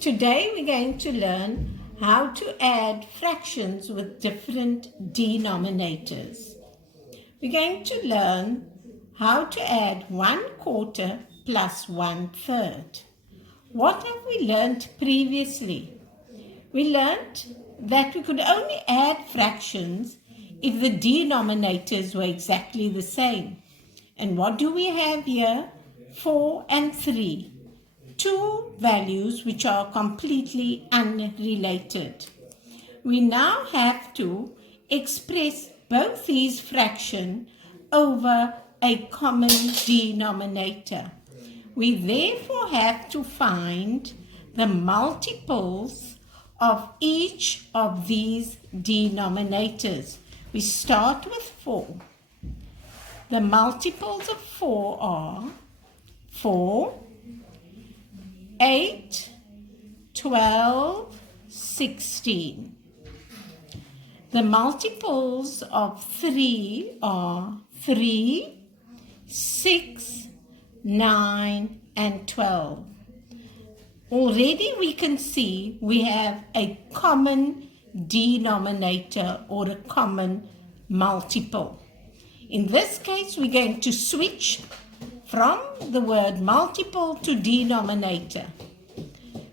Today we're going to learn how to add fractions with different denominators. We're going to learn how to add 1/4 plus 1/3. What have we learned previously? We learned that we could only add fractions if the denominators were exactly the same. And what do we have here? 4 and 3. Two values which are completely unrelated. We now have to express both these fractions over a common denominator. We therefore have to find the multiples of each of these denominators. We start with 4. The multiples of 4 are 4, 8, 12, 16. The multiples of 3 are 3, 6, 9, and 12. Already we can see we have a common denominator or a common multiple. In this case, we're going to switch from the word multiple to denominator.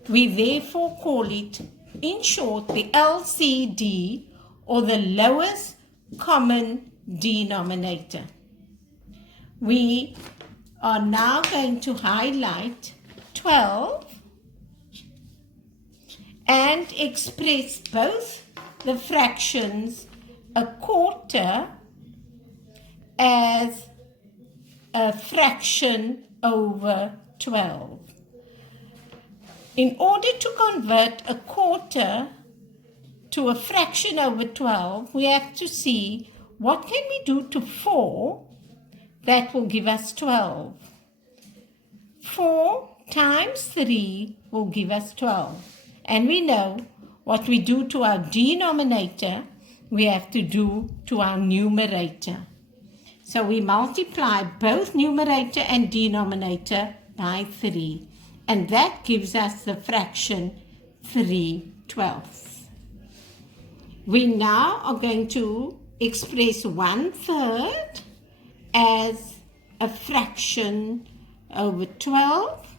We therefore call it, in short, the LCD, or the lowest common denominator. We are now going to highlight 12 and express both the fractions 1/4 as a fraction over 12. In order to convert 1/4 to a fraction over 12, we have to see what can we do to 4 that will give us 12. 4 times 3 will give us 12. And we know what we do to our denominator, we have to do to our numerator. So we multiply both numerator and denominator by 3. And that gives us the fraction 3/12. We now are going to express 1/3 as a fraction over 12.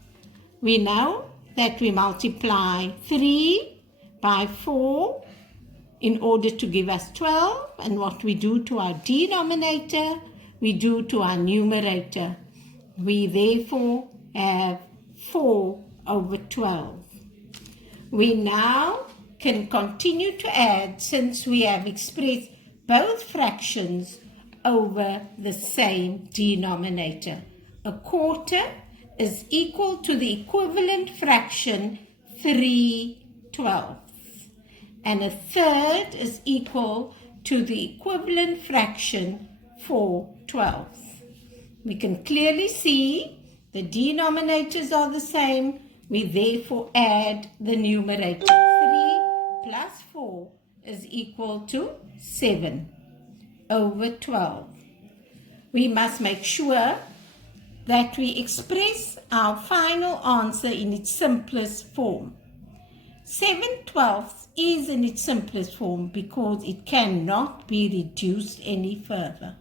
We know that we multiply 3 by 4 in order to give us 12. And what we do to our denominator, we do to our numerator. We therefore have 4 over 12. We now can continue to add since we have expressed both fractions over the same denominator. 1/4 is equal to the equivalent fraction 3/12. And 1/3 is equal to the equivalent fraction 4/12. We can clearly see the denominators are the same. We therefore add the numerator. 3 plus 4 is equal to 7 over 12. We must make sure that we express our final answer in its simplest form. 7/12 is in its simplest form because it cannot be reduced any further.